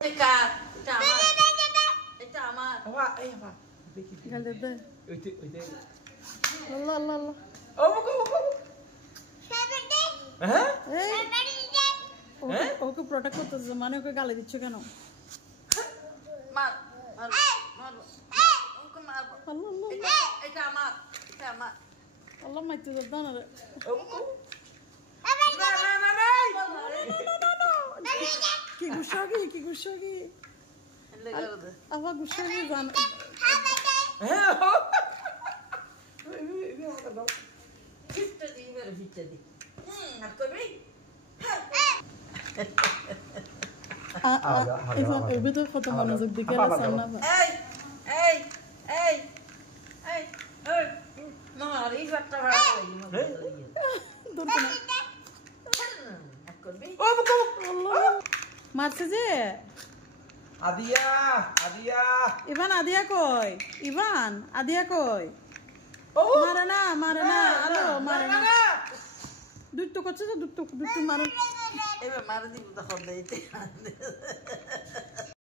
এটা আমার আপা এই আপা দেখি গালে দে ওইতে আল্লাহ আল্লাহ আল্লাহ ও মুকু হ্যাঁ ওকে প্রোটেক্ট করতেছে মানে ওকে গালে দিচ্ছ কেন? মার মার মার ওকে মার আল্লাহ আল্লাহ এটা আমার আল্লাহ মাইতে দাও না রে ও মুকু না কি গুসা কি লেগে দে আবার গুসা কি জান হ্যাঁ ফিটটা দি মেরে ফিটটা দি আর করবি এর ভিতর কত মনোযোগ দিকে না এই মার এই বাটটা ভাড়া করবি ও মুকু মারছে যে আদিয়া ইভান আদিয়া কই ও মারে না আলো মারে না দুটো করছে তো দুটো মারে এবার মার দিব তখন দিতে